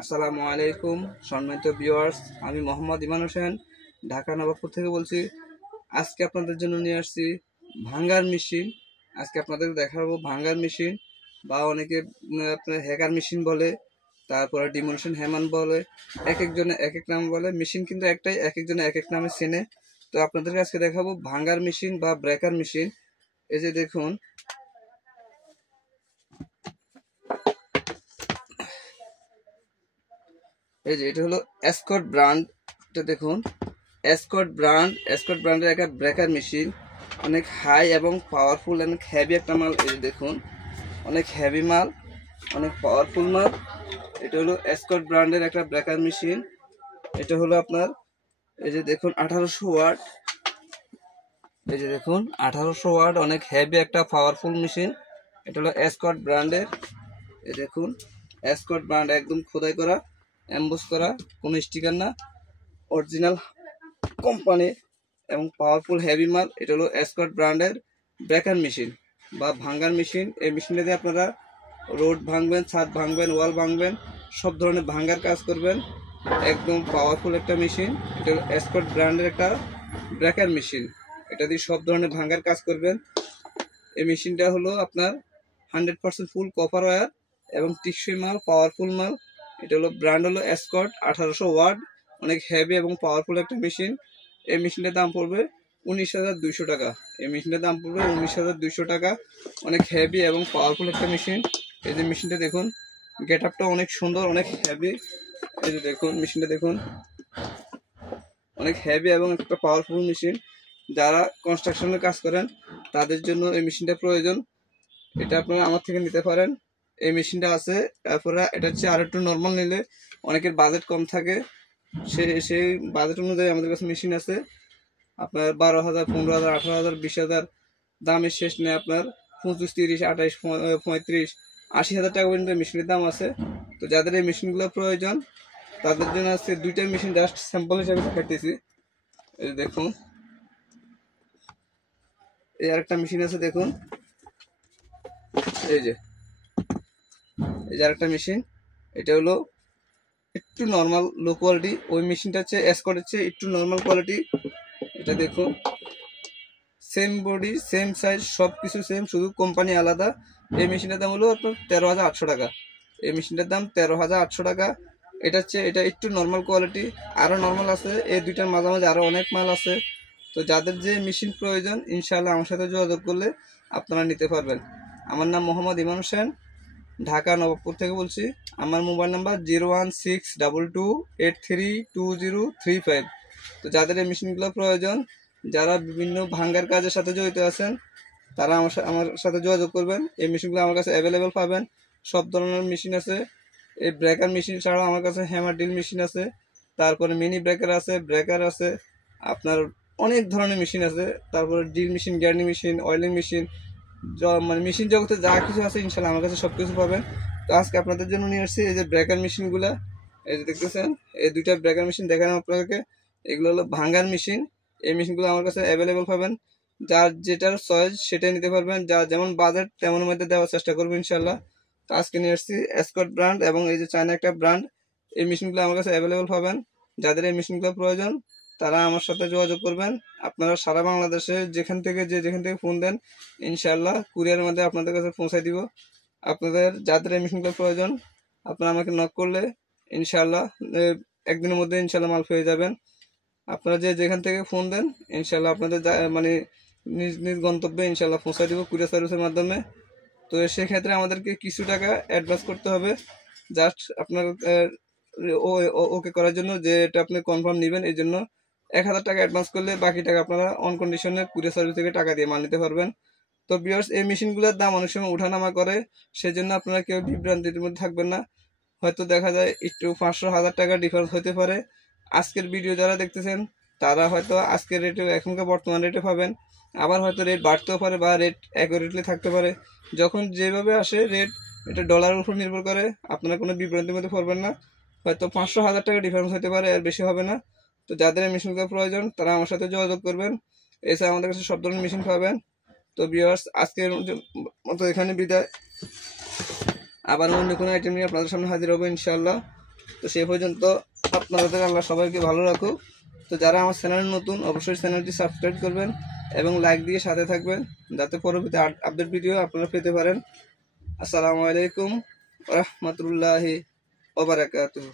আসসালামু আলাইকুম সম্মানিত ভিউয়ার্স, আমি মোহাম্মদ ইমান হোসেন ঢাকা নবাবপুর থেকে বলছি। আজকে আপনাদের জন্য নিয়ে আসছি ভাঙ্গার মেশিন। আজকে আপনাদের দেখাবো ভাঙ্গার মেশিন বা অনেকে আপনার হ্যাকার মেশিন বলে, তারপরে ডিমোলেশন হ্যামান বলে, এক একজনে এক এক নাম বলে। মেশিন কিন্তু একটাই, এক একজনে এক এক নামে চেনে। তো আপনাদেরকে আজকে দেখাবো ভাঙ্গার মেশিন বা ব্রেকার মেশিন। এই যে দেখুন, এই যে এটা হলো এসকর্ট ব্র্যান্ড। এটা দেখুন এসকর্ট ব্র্যান্ডের একটা ব্রেকার মেশিন, অনেক হাই এবং পাওয়ারফুল, অনেক হেভি একটা মাল। এই যে দেখুন, অনেক হেভি মাল, অনেক পাওয়ারফুল মাল। এটা হলো এসকর্ট ব্র্যান্ডের একটা ব্রেকার মেশিন। এটা হলো আপনার, এই যে দেখুন 1800 ওয়াট। এই যে দেখুন 1800 ওয়াট, অনেক হেভি একটা পাওয়ারফুল মেশিন। এটা হলো এসকর্ট ব্র্যান্ডের। এই দেখুন এসকর্ট ব্র্যান্ড, একদম খোদাই করা, এমবোস করা, কোনো স্টিকার না, অরিজিনাল কোম্পানি এবং পাওয়ারফুল হেভি মাল। এটা হলো এসকর্ট ব্র্যান্ডের ব্রেকার মেশিন বা ভাঙ্গার মেশিন। এই মেশিনটা দিয়ে আপনারা রোড ভাঙবেন, ছাদ ভাঙবেন, ওয়াল ভাঙবেন, সব ধরনের ভাঙ্গার কাজ করবেন। একদম পাওয়ারফুল একটা মেশিন। এটা হলো এসকর্ট ব্র্যান্ডের একটা ব্রেকার মেশিন। এটা দিয়ে সব ধরনের ভাঙ্গার কাজ করবেন। এই মেশিনটা হলো আপনার 100% ফুল কপার ওয়্যার এবং টিকসই মাল, পাওয়ারফুল মাল। এটা হলো ব্র্যান্ড হলো এসকর্ট, 1800 ওয়াট, অনেক হেভি এবং পাওয়ারফুল একটা মেশিন। এই মেশিনটার দাম পড়বে 19,200 টাকা। এই মেশিনটার দাম পড়বে 19,200 টাকা। অনেক হেভি এবং পাওয়ারফুল একটা মেশিন। এই যে মেশিনটা দেখুন, গেট আপটা অনেক সুন্দর, অনেক হেভি। এই যে দেখুন মেশিনটা দেখুন, অনেক হেভি এবং একটা পাওয়ারফুল মেশিন। যারা কনস্ট্রাকশনের কাজ করেন তাদের জন্য এই মেশিনটা প্রয়োজন। এটা আপনারা আমার থেকে নিতে পারেন। এই মেশিনটা আছে। তারপরে এটা হচ্ছে আর একটু নর্মাল নিলে অনেকের বাজেট কম থাকে, সেই বাজেট অনুযায়ী আমাদের কাছে মেশিন আছে। আপনার 12,000, 15,000, 18,000, 20,000, দামের শেষ নেই। আপনার 25, 30, 28, 35, 80,000 টাকা পর্যন্ত মেশিনের দাম আছে। তো যাদের এই মেশিনগুলো প্রয়োজন তাদের জন্য আছে দুইটা মেশিন, জাস্ট স্যাম্পল হিসাবে দেখাইতেছি। এই দেখুন, এই আরেকটা মেশিন আছে দেখুন, এই যে আরেকটা মেশিন। এটা হলো একটু নর্মাল লো কোয়ালিটি। ওই মেশিনটা হচ্ছে এসকর্ট, হচ্ছে একটু নর্মাল কোয়ালিটি। এটা দেখুন, সেম বডি, সেম সাইজ, সব কিছু সেম, শুধু কোম্পানি আলাদা। এই মেশিনটার দাম হলো আপনার 13,800 টাকা। এই মেশিনটার দাম 13,800 টাকা। এটা একটু নর্মাল কোয়ালিটি। আরও নর্মাল আছে, এই দুইটার মাঝামাঝি আরও অনেক মাল আছে। তো যাদের যে মেশিন প্রয়োজন ইনশাআল্লাহ আমার সাথে যোগাযোগ করলে আপনারা নিতে পারবেন। আমার নাম মোহাম্মদ ইমান হোসেন, ঢাকা নবাবপুর থেকে বলছি। আমার মোবাইল নাম্বার 01622832035। তো যাদের এই মেশিনগুলো প্রয়োজন, যারা বিভিন্ন ভাঙ্গার কাজের সাথে জড়িত আছেন, তারা আমার সাথে যোগাযোগ করবেন। এই মেশিনগুলো আমার কাছে অ্যাভেলেবেল পাবেন। সব ধরনের মেশিন আছে। এই ব্রেকার মেশিন ছাড়াও আমার কাছে হ্যামার ড্রিল মেশিন আছে, তারপরে মিনি ব্রেকার আছে, ব্রেকার আছে, আপনার অনেক ধরনের মেশিন আছে। তারপরে ড্রিল মেশিন, গ্যার্নি মেশিন, অয়েলিং মেশিন, মানে মেশিন জগতে যা কিছু আছে ইনশাল্লাহ আমার কাছে সব কিছু পাবেন। তো আজকে আপনাদের জন্য নিয়ে আসছি এই যে ব্রেকার মেশিনগুলা। এই যে দেখতেছেন, এই দুইটা ব্রেকার মেশিন দেখালাম আপনাদেরকে। এগুলো হলো ভাঙ্গার মেশিন। এই মেশিনগুলো আমার কাছে অ্যাভেলেবেল পাবেন। যার যেটার চয়েস সেটাই নিতে পারবেন। যার যেমন বাজেট তেমন মধ্যে দেওয়ার চেষ্টা করবো ইনশাল্লাহ। তো আজকে নিয়ে আসছি এসকর্ট ব্র্যান্ড এবং এই যে চায়না একটা ব্র্যান্ড। এই মেশিনগুলো আমার কাছে অ্যাভেলেবেল পাবেন। যাদের এই মেশিনগুলো প্রয়োজন তারা আমার সাথে যোগাযোগ করবেন। আপনারা সারা বাংলাদেশে যেখান থেকে ফোন দেন ইনশাআল্লাহ কুরিয়ারের মধ্যে আপনাদের কাছে পৌঁছায় দিব। আপনাদের যাদের এই মেশিনগুলো প্রয়োজন আপনারা আমাকে নক করলে ইনশাআল্লাহ একদিনের মধ্যে ইনশাআল্লাহ মাল পেয়ে যাবেন। আপনারা যেখান থেকে ফোন দেন ইনশাআল্লাহ আপনাদের মানে নিজ নিজ গন্তব্যে ইনশাআল্লাহ পৌঁছায় দিব কুরিয়ার সার্ভিসের মাধ্যমে। তো সেক্ষেত্রে আমাদেরকে কিছু টাকা অ্যাডভান্স করতে হবে, জাস্ট আপনার ওকে করার জন্য, যে এটা আপনি কনফার্ম নেবেন। এই জন্য 1,000 টাকা অ্যাডভান্স করলে বাকি টাকা আপনারা অন কন্ডিশনে কুরিয়ার সার্ভিস থেকে টাকা দিয়ে মাল নিতে পারবেন। তো ভিউয়ার্স, এই মেশিনগুলোর দাম অনেক সময় উঠানামা করে, সেজন্য আপনারা কেউ বিভ্রান্তির মধ্যে থাকবেন না। হয়তো দেখা যায় একটু 500-1000 টাকা ডিফারেন্স হতে পারে। আজকের ভিডিও যারা দেখতেছেন তারা হয়তো আজকের রেটে, এখনকার বর্তমান রেটে পাবেন। আবার হয়তো রেট বাড়তেও পারে বা রেট অ্যাকুরেটলি থাকতে পারে। যখন যেভাবে আসে রেট, এটা ডলারের উপর নির্ভর করে। আপনারা কোনো বিভ্রান্তির মধ্যে পড়বেন না। হয়তো 500-1000 টাকা ডিফারেন্স হতে পারে, আর বেশি হবে না। তো যাদের এই মেশিনগুলো প্রয়োজন তারা আমার সাথে যোগাযোগ করবেন। এছাড়া আমাদের কাছে সব ধরনের মেশিন পাবেন। তো ভিউয়ার্স, আজকের মতো এখানে বিদায়। আবার অন্য কোনো আইটেম নিয়ে আপনাদের সামনে হাজির হবো ইনশাআল্লাহ। তো সেই পর্যন্ত আপনাদের আল্লাহ সবাইকে ভালো রাখুক। তো যারা আমার চ্যানেল নতুন অবশ্যই চ্যানেলটি সাবস্ক্রাইব করবেন এবং লাইক দিয়ে সাথে থাকবেন, যাতে পরবর্তী আপডেট ভিডিও আপনারা পেতে পারেন। আসসালামু আলাইকুম ওয়া রাহমাতুল্লাহি ওয়া বারাকাতুহু।